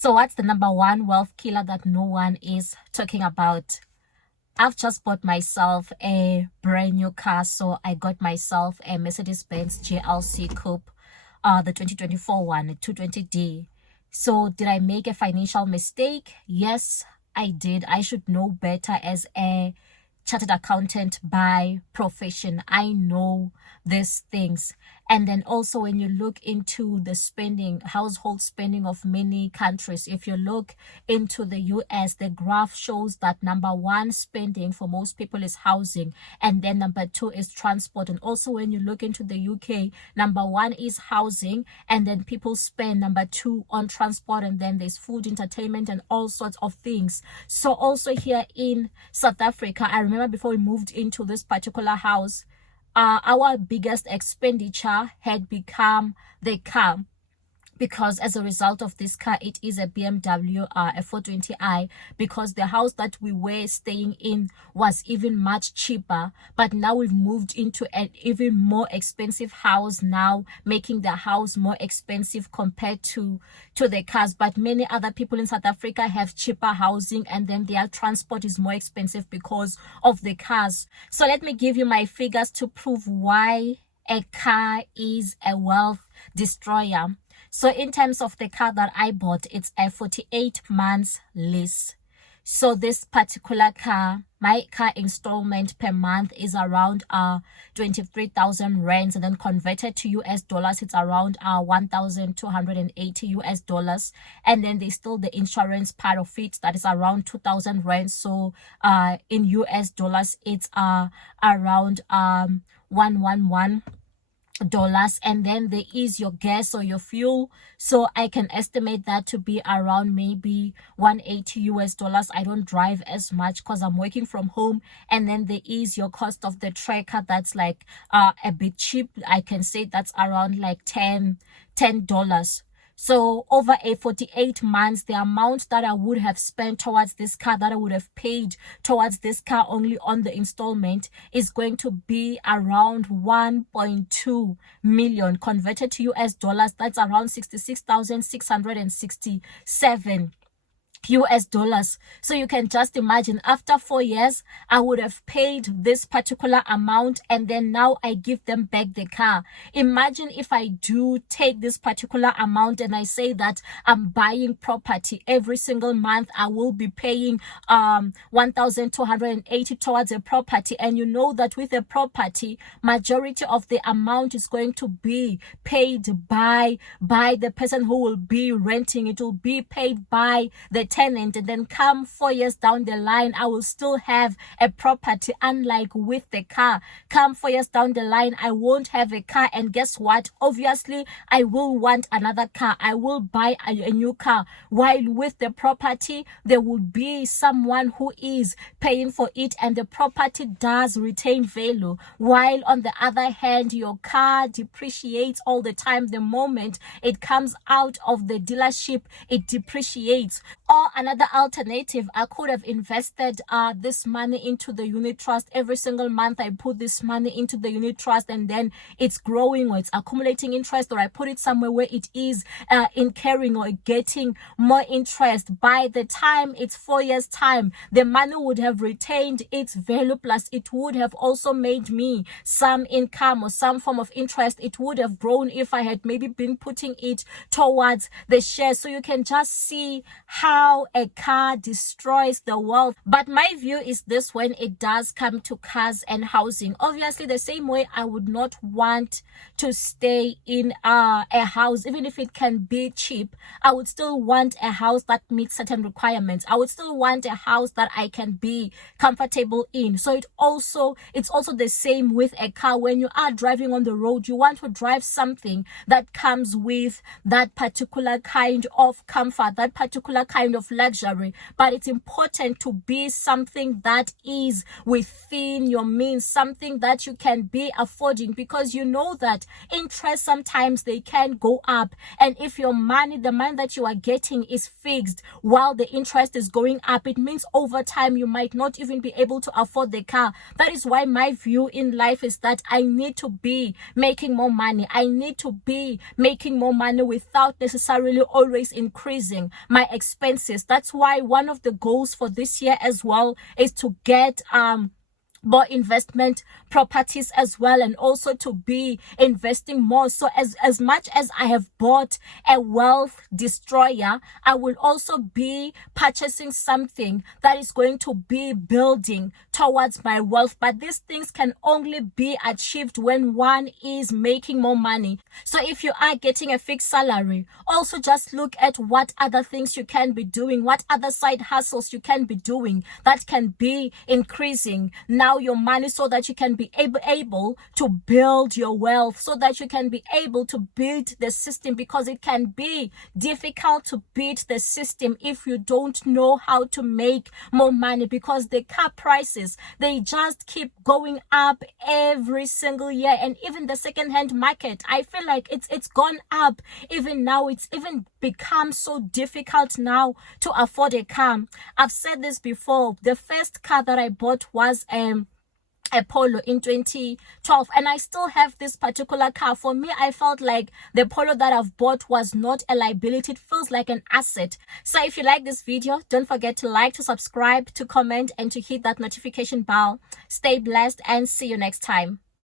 So what's the number one wealth killer that no one is talking about? I've just bought myself a brand new car. So I got myself a Mercedes-Benz GLC Coupe, the 2024 one, 220D. So did I make a financial mistake? Yes, I did. I should know better as a chartered accountant by profession. I know these things. And then also when you look into the spending, household spending of many countries, if you look into the US, the graph shows that number one spending for most people is housing, and then number two is transport. And also when you look into the UK, number one is housing, and then people spend number two on transport, and then there's food, entertainment, and all sorts of things. So also here in South Africa, I remember before we moved into this particular house, our biggest expenditure had become the car, because as a result of this car, it is a BMW, a 420i, because the house that we were staying in was even much cheaper, but now we've moved into an even more expensive house now, making the house more expensive compared to the cars. But many other people in South Africa have cheaper housing, and then their transport is more expensive because of the cars. So let me give you my figures to prove why a car is a wealth destroyer. So in terms of the car that I bought, it's a 48 months lease. So this particular car, my car installment per month is around 23,000 rands, and then converted to US dollars, it's around 1,280 US dollars. And then there's still the insurance part of it that is around 2,000 rands. So in US dollars, it's around 111 dollars. And then there is your gas or your fuel, so I can estimate that to be around maybe 180 US dollars. I don't drive as much because I'm working from home. And then there is your cost of the tracker, that's like a bit cheap. I can say that's around like $10. So over a 48 months, the amount that I would have spent towards this car, that I would have paid towards this car only on the installment, is going to be around 1.2 million. Converted to US dollars, that's around 66,667 US dollars. So you can just imagine, after 4 years, I would have paid this particular amount, and then now I give them back the car. Imagine if I do take this particular amount and I say that I'm buying property every single month, I will be paying 1,280 towards a property. And you know that with a property, majority of the amount is going to be paid by the person who will be renting. It will be paid by the tenant, and then come 4 years down the line, I will still have a property. Unlike with the car, come 4 years down the line, I won't have a car, and guess what? Obviously I will want another car. I will buy a new car. While with the property, there will be someone who is paying for it, and the property does retain value. While on the other hand, your car depreciates all the time. The moment it comes out of the dealership, it depreciates. Or another alternative, I could have invested this money into the unit trust. Every single month I put this money into the unit trust, and then it's growing or it's accumulating interest, or I put it somewhere where it is incurring or getting more interest. By the time it's 4 years time, the money would have retained its value, plus it would have also made me some income or some form of interest. It would have grown if I had maybe been putting it towards the shares. So you can just see how a car destroys the wealth. But my view is this: when it does come to cars and housing, obviously the same way I would not want to stay in a house, even if it can be cheap, I would still want a house that meets certain requirements. I would still want a house that I can be comfortable in. So it's also the same with a car. When you are driving on the road, you want to drive something that comes with that particular kind of comfort, that particular kind of of luxury, but it's important to be something that is within your means, something that you can be affording, because you know that interest sometimes they can go up. And if your money, the money that you are getting is fixed while the interest is going up, it means over time you might not even be able to afford the car. That is why my view in life is that I need to be making more money. I need to be making more money without necessarily always increasing my expenses. That's why one of the goals for this year as well is to get more investment properties as well, and also to be investing more. So as much as I have bought a wealth destroyer, I will also be purchasing something that is going to be building towards my wealth. But these things can only be achieved when one is making more money. So if you are getting a fixed salary, also just look at what other things you can be doing, what other side hustles you can be doing that can be increasing now your money, so that you can be able to build your wealth, so that you can be able to beat the system, because it can be difficult to beat the system if you don't know how to make more money, because the car prices, they just keep going up every single year. And even the second-hand market, I feel like it's gone up. Even now, it's even become so difficult now to afford a car. I've said this before. The first car that I bought was a Polo in 2012, and I still have this particular car. For me, I felt like the Polo that I've bought was not a liability. It feels like an asset. So if you like this video, don't forget to like, to subscribe, to comment, and to hit that notification bell. Stay blessed and see you next time.